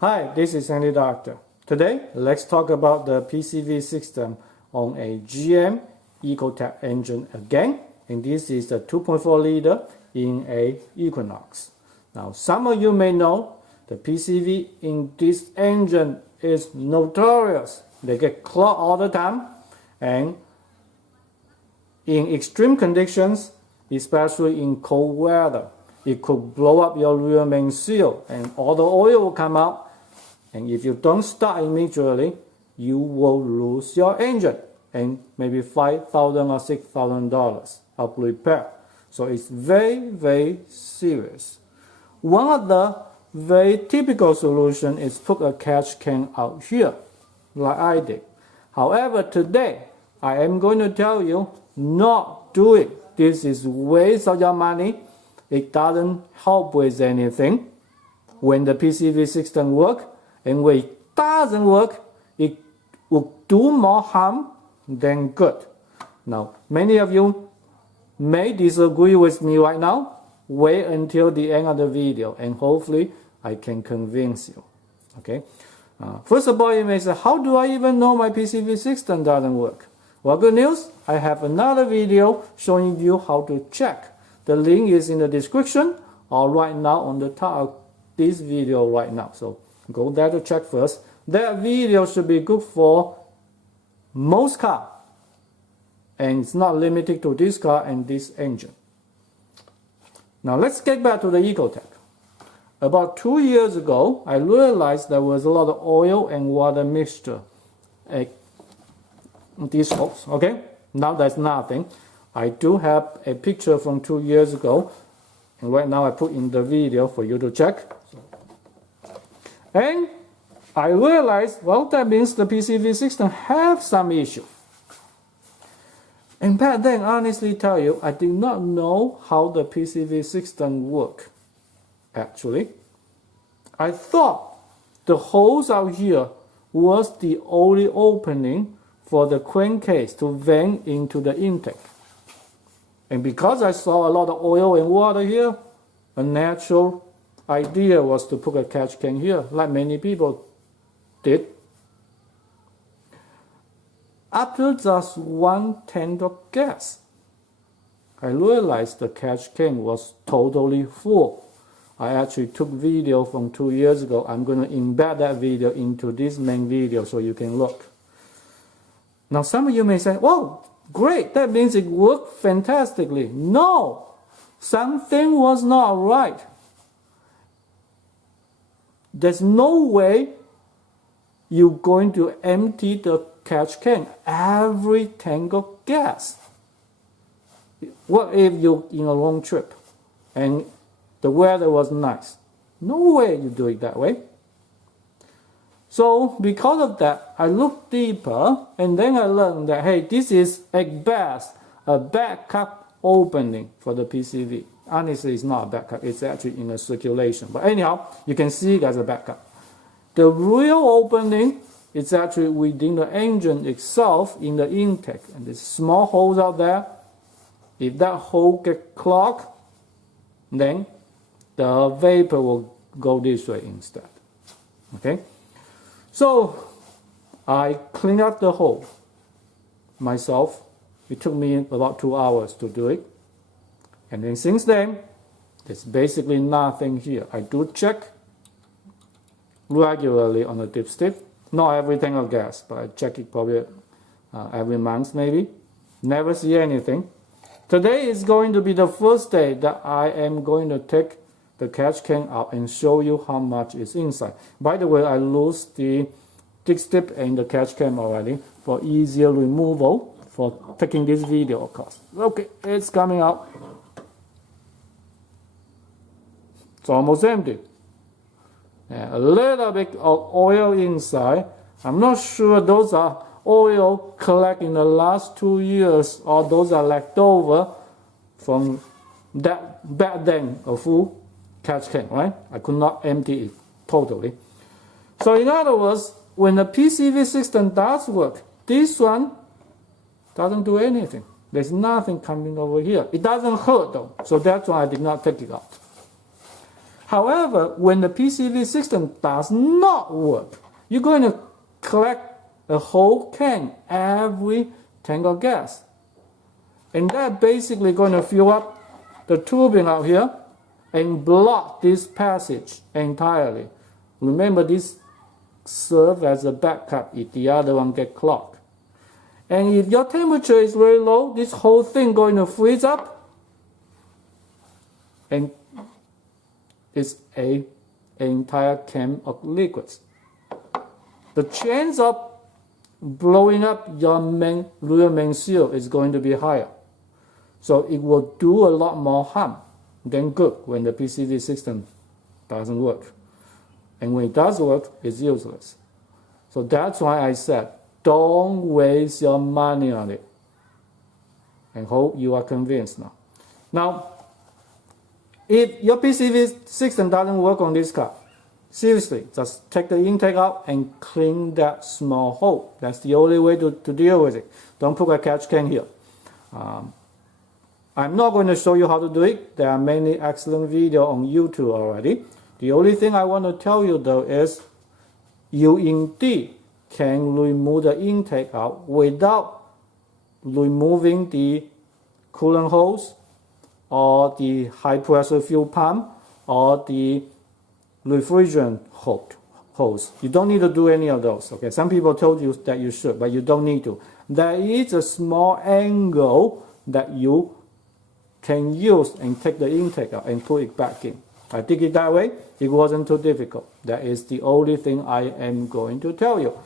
Hi, this is Andy Doctor. Today, let's talk about the PCV system on a GM Ecotec engine again. And this is the 2.4 liter in a Equinox. Now, some of you may know the PCV in this engine is notorious. They get clogged all the time, and in extreme conditions, especially in cold weather, it could blow up your rear main seal and all the oil will come out. And if you don't start immediately, you will lose your engine and maybe $5,000 or $6,000 of repair. So it's very, very serious. One of the very typical solution is put a catch can out here, like I did. However, today, I am going to tell you not do it. This is waste of your money. It doesn't help with anything when the PCV system works. And when it doesn't work, it will do more harm than good. Now, many of you may disagree with me right now. Wait until the end of the video and hopefully I can convince you. Okay. First of all, you may say, how do I even know my PCV system doesn't work? Well, good news, I have another video showing you how to check. The link is in the description or right now on the top of this video right now. So go there to check first. That video should be good for most cars. And it's not limited to this car and this engine. Now let's get back to the Ecotec. About 2 years ago, I realized there was a lot of oil and water mixture at these holes. Okay, now there's nothing. I do have a picture from 2 years ago. And right now I put in the video for you to check. And I realized, well, that means the PCV system have some issue. And back then, honestly tell you, I did not know how the PCV system work. Actually, I thought the holes out here was the only opening for the crankcase to vent into the intake. And because I saw a lot of oil and water here, a natural idea was to put a catch can here, like many people did. After just 1 tank of gas, I realized the catch can was totally full. I actually took video from 2 years ago. I'm going to embed that video into this main video so you can look. Now some of you may say, well, great, that means it worked fantastically. No, something was not right. There's no way you're going to empty the catch can every tank of gas. What if you're in a long trip and the weather was nice? No way you do it that way. So because of that, I looked deeper and then I learned that, hey, this is at best a backup opening for the PCV. Honestly, it's not a backup, it's actually in a circulation. But anyhow, you can see it as a backup. The real opening is actually within the engine itself in the intake. And there's small holes out there. If that hole gets clogged, then the vapor will go this way instead. Okay? So I cleaned up the hole myself. It took me about 2 hours to do it. And then since then, there's basically nothing here. I do check regularly on the dipstick. Not every tank of gas, but I check it probably every month maybe. Never see anything. Today is going to be the first day that I am going to take the catch can out and show you how much is inside. By the way, I lost the dipstick and the catch can already for easier removal for taking this video, of course. Okay, it's coming out. It's almost empty. Yeah, a little bit of oil inside. I'm not sure those are oil collected in the last 2 years or those are left over from that back then a full catch can, right? I could not empty it totally. So in other words, when the PCV system does work, this one doesn't do anything. There's nothing coming over here. It doesn't hurt though, so that's why I did not take it out. However, when the PCV system does not work, you're going to collect a whole can, every tank of gas. And that basically going to fill up the tubing out here and block this passage entirely. Remember, this serves as a backup if the other one gets clogged. And if your temperature is very low, this whole thing going to freeze up, and it's an entire can of liquids. The chance of blowing up your rear main seal is going to be higher. So it will do a lot more harm than good when the PCV system doesn't work. And when it does work, it's useless. So that's why I said, don't waste your money on it. And hope you are convinced now. Now, if your PCV system doesn't work on this car, seriously, just take the intake out and clean that small hole. That's the only way to deal with it. Don't put a catch can here. I'm not going to show you how to do it. There are many excellent videos on YouTube already. The only thing I want to tell you though is you indeed can remove the intake out without removing the coolant hose or the high pressure fuel pump or the refrigerant hose. You don't need to do any of those. Okay, some people told you that you should, but you don't need to. There is a small angle that you can use and take the intake out and put it back in. I did it that way. It wasn't too difficult. That is the only thing I am going to tell you.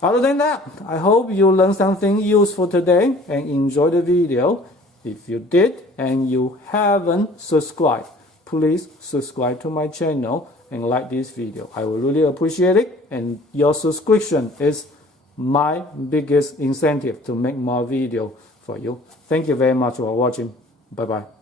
Other than that, I hope you learned something useful today and enjoyed the video. If you did and you haven't subscribed, please subscribe to my channel and like this video. I will really appreciate it, and your subscription is my biggest incentive to make more videos for you. Thank you very much for watching. Bye bye.